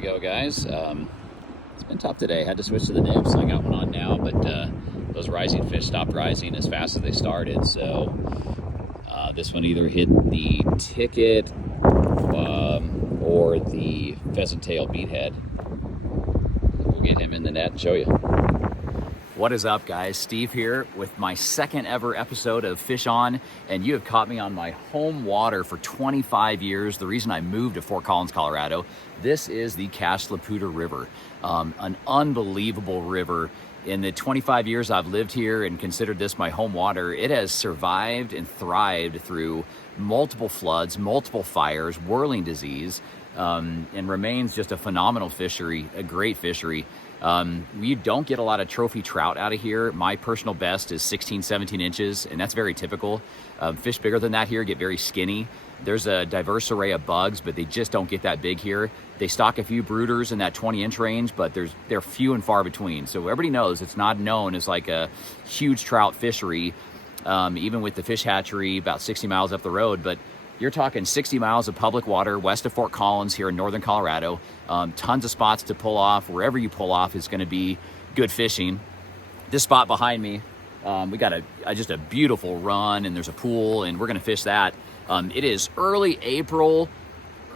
we go, guys. It's been tough today. Had to switch to the nibs. I got one on now, but those rising fish stopped rising as fast as they started. So this one either hit the ticket or the pheasant tail beathead. We'll get him in the net and show you. What is up, guys? Steve here with my second ever episode of Fish On, and you have caught me on my home water for 25 years. The reason I moved to Fort Collins, Colorado. This is the Poudre River, an unbelievable river. In the 25 years I've lived here and considered this my home water, it has survived and thrived through multiple floods, multiple fires, whirling disease, and remains just a phenomenal fishery, a great fishery. We don't get a lot of trophy trout out of here. My personal best is 16, 17 inches, and that's very typical. Fish bigger than that here get very skinny. There's a diverse array of bugs, but they just don't get that big here. They stock a few brooders in that 20-inch range, but they're few and far between. So everybody knows it's not known as like a huge trout fishery, even with the fish hatchery about 60 miles up the road. But you're talking 60 miles of public water west of Fort Collins here in northern Colorado. Tons of spots to pull off. Wherever you pull off is going to be good fishing. This spot behind me, we got just a beautiful run, and there's a pool, and we're going to fish that. It is early April,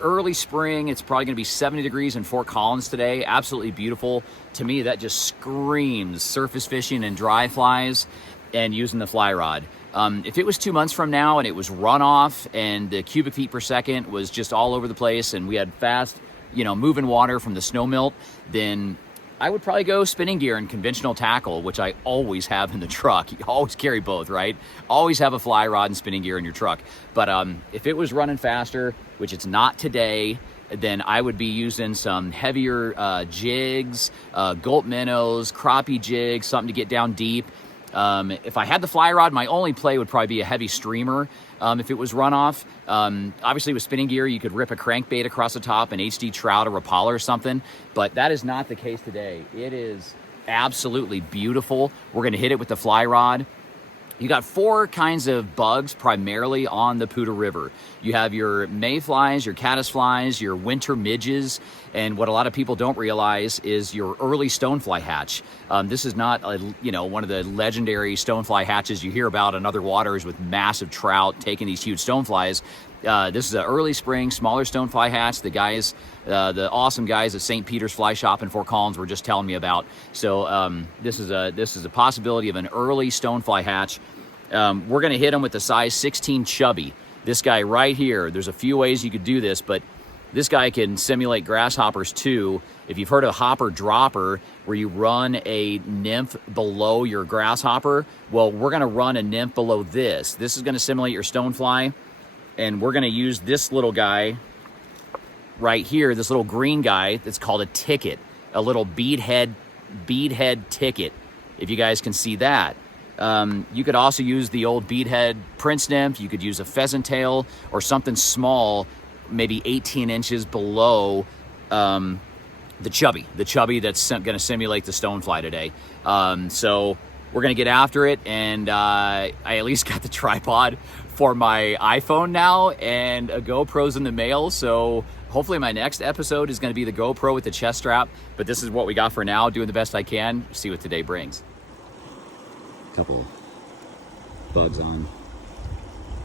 early spring. It's probably going to be 70 degrees in Fort Collins today. Absolutely beautiful. To me, that just screams surface fishing and dry flies and using the fly rod. If it was 2 months from now and it was runoff and the cubic feet per second was just all over the place and we had fast, moving water from the snow melt, then I would probably go spinning gear and conventional tackle, which I always have in the truck. You always carry both, right? Always have a fly rod and spinning gear in your truck. But if it was running faster, which it's not today, then I would be using some heavier jigs, gulp minnows, crappie jigs, something to get down deep. If I had the fly rod, my only play would probably be a heavy streamer. If it was runoff, obviously with spinning gear, you could rip a crankbait across the top, an HD trout or a Rapala or something, but that is not the case today. It is absolutely beautiful. We're going to hit it with the fly rod. You got four kinds of bugs primarily on the Poudre River. You have your mayflies, your caddisflies, your winter midges, and what a lot of people don't realize is your early stonefly hatch. This is not one of the legendary stonefly hatches you hear about in other waters with massive trout taking these huge stoneflies. This is an early spring, smaller stonefly hatch. The guys, the awesome guys at St. Peter's Fly Shop in Fort Collins were just telling me about. So this is a possibility of an early stonefly hatch. We're going to hit them with the size 16 chubby. This guy right here, there's a few ways you could do this, but this guy can simulate grasshoppers too. If you've heard of hopper dropper, where you run a nymph below your grasshopper, well, we're going to run a nymph below this. This is going to simulate your stonefly, and we're going to use this little guy right here, this little green guy that's called a ticket, a little beadhead ticket, if you guys can see that. You could also use the old beadhead prince nymph. You could use a pheasant tail or something small, maybe 18 inches below the chubby that's going to simulate the stonefly today. So we're going to get after it, and I at least got the tripod for my iPhone now, and a GoPro's in the mail, so hopefully my next episode is going to be the GoPro with the chest strap, but this is what we got for now, doing the best I can, see what today brings. Couple bugs on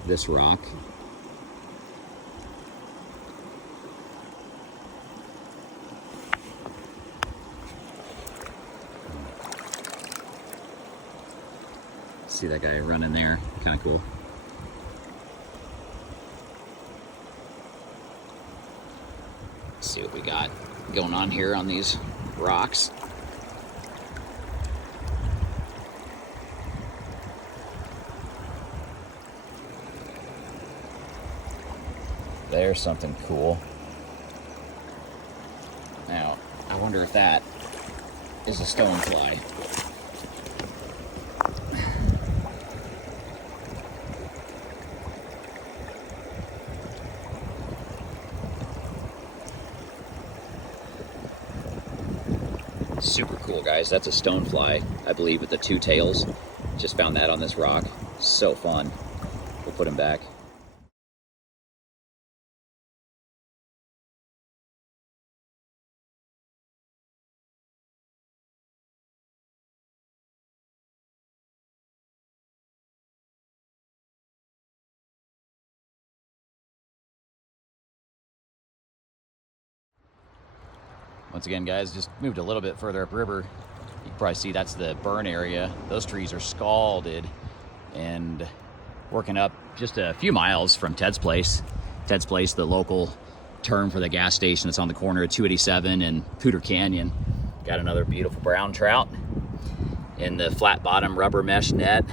this rock. See that guy running there, kind of cool. Let's see what we got going on here on these rocks. There's something cool. Now, I wonder if that is a stonefly. Super cool, guys. That's a stonefly, I believe, with the two tails. Just found that on this rock. So fun. We'll put him back. Once again, guys, just moved a little bit further upriver. You can probably see that's the burn area. Those trees are scalded, and working up just a few miles from Ted's Place. Ted's Place, the local term for the gas station that's on the corner of 287 and Poudre Canyon. Got another beautiful brown trout in the flat bottom rubber mesh net.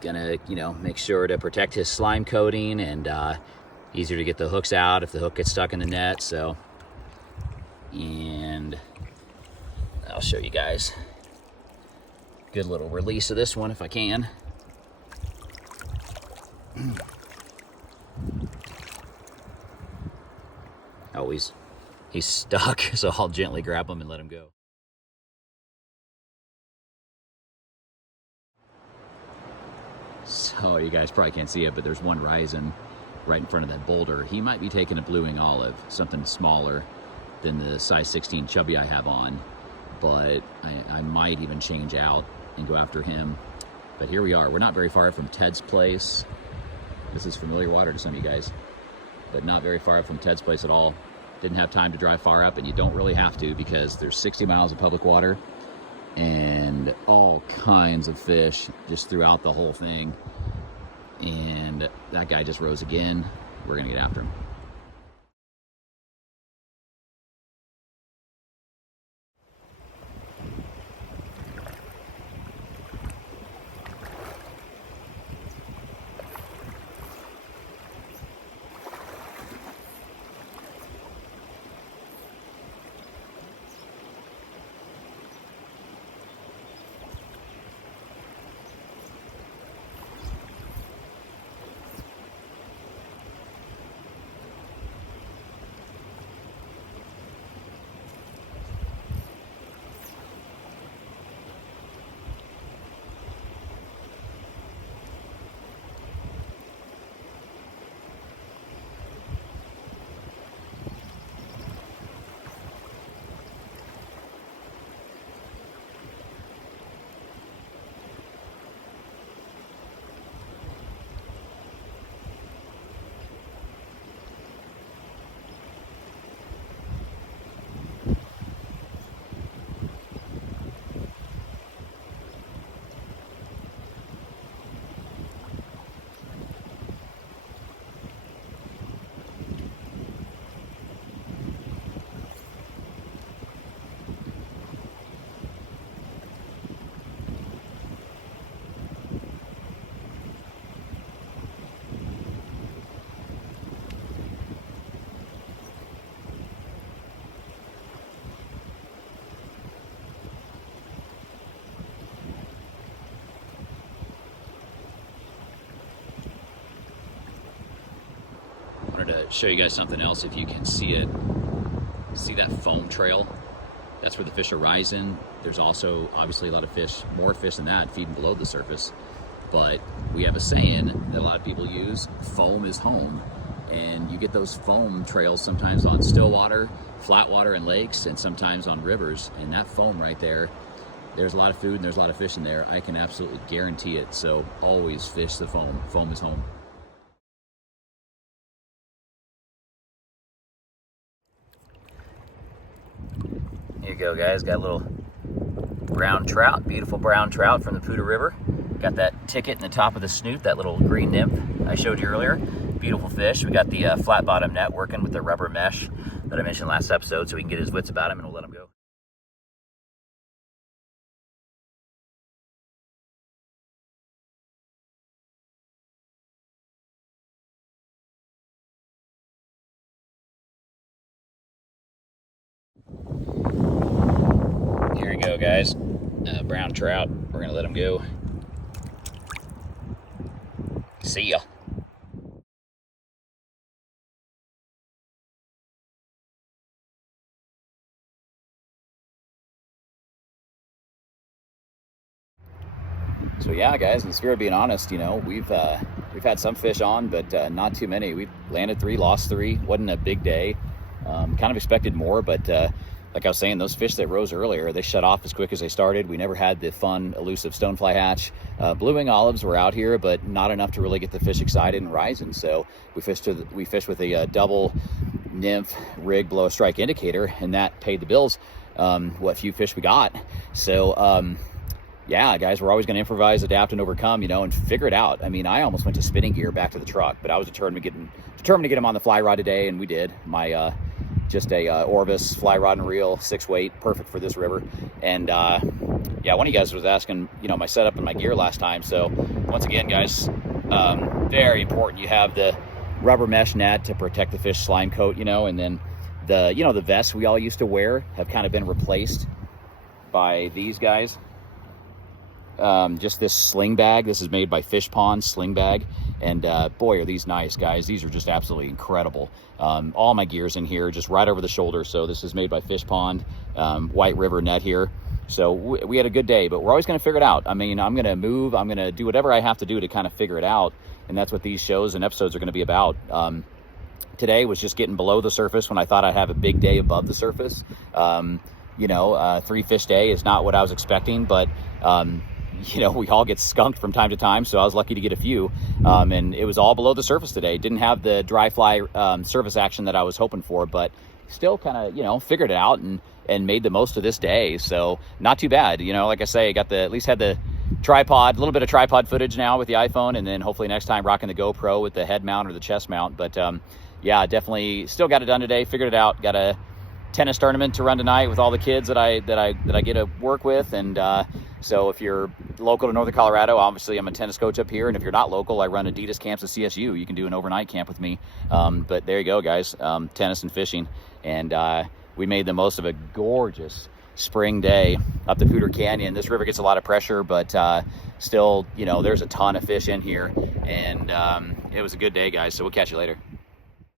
Gonna, make sure to protect his slime coating, and easier to get the hooks out if the hook gets stuck in the net. So, and I'll show you guys. Good little release of this one if I can. Oh, he's stuck, so I'll gently grab him and let him go. So you guys probably can't see it, but there's one rising right in front of that boulder. He might be taking a blueing olive, something smaller than the size 16 chubby I have on, but I might even change out and go after him. But here we are. We're not very far from Ted's Place. This is familiar water to some of you guys, but not very far from Ted's Place at all. Didn't have time to drive far up, and you don't really have to, because there's 60 miles of public water and all kinds of fish just throughout the whole thing. And that guy just rose again. We're gonna get after him. To show you guys something else, if you can see it. See that foam trail? That's where the fish are rising. There's also obviously a lot of fish, more fish than that, feeding below the surface. But we have a saying that a lot of people use: foam is home. And you get those foam trails sometimes on still water, flat water, and lakes, and sometimes on rivers. And that foam right there, there's a lot of food and there's a lot of fish in there. I can absolutely guarantee it. So always fish the foam. Foam is home. Here you go, guys. Got a little brown trout, beautiful brown trout from the Poudre River. Got that ticket in the top of the snoot, that little green nymph I showed you earlier. Beautiful fish. We got the flat bottom net working with the rubber mesh that I mentioned last episode, so we can get his wits about him, and we'll let him go. Here we go, guys. Brown trout. We're gonna let him go. See ya. So yeah, guys, in the spirit of being honest, we've had some fish on, but not too many. We've landed 3, lost 3. Wasn't a big day. Kind of expected more, but like I was saying, those fish that rose earlier, they shut off as quick as they started. We never had the fun, elusive stonefly hatch. Blue-wing olives were out here, but not enough to really get the fish excited and rising. So we fished with a double nymph rig below a strike indicator, and that paid the bills, what few fish we got. So yeah, guys, we're always going to improvise, adapt, and overcome, you know, and figure it out. I mean, I almost went to spinning gear back to the truck, but I was determined to get him on the fly rod today, and we did. My just a Orvis fly rod and reel, 6-weight, perfect for this river. And yeah, one of you guys was asking, you know, my setup and my gear last time. So once again, guys, very important. You have the rubber mesh net to protect the fish slime coat, you know, and then the, you know, the vests we all used to wear have kind of been replaced by these guys. Just this sling bag. This is made by Fish Pond Sling Bag, and boy, are these nice, guys. These are just absolutely incredible. All my gear's in here, just right over the shoulder. So this is made by Fish Pond, White River net here. So we had a good day, but we're always going to figure it out. I mean, I'm going to move, I'm going to do whatever I have to do to kind of figure it out, and that's what these shows and episodes are going to be about. Today was just getting below the surface when I thought I'd have a big day above the surface. You know, 3 fish day is not what I was expecting, but you know, we all get skunked from time to time, so I was lucky to get a few, and it was all below the surface today. Didn't have the dry fly surface action that I was hoping for, but still kind of, you know, figured it out and made the most of this day. So not too bad, you know. Like I say, got at least had the tripod, a little bit of tripod footage now with the iPhone, and then hopefully next time rocking the GoPro with the head mount or the chest mount. But yeah, definitely still got it done today, figured it out. Got a tennis tournament to run tonight with all the kids that I get to work with, and so if you're local to Northern Colorado, obviously I'm a tennis coach up here, and if you're not local, I run Adidas camps at CSU. You can do an overnight camp with me. But there you go, guys, tennis and fishing, and we made the most of a gorgeous spring day up the Poudre Canyon. This river gets a lot of pressure, but still, you know, there's a ton of fish in here, and it was a good day, guys. So we'll catch you later.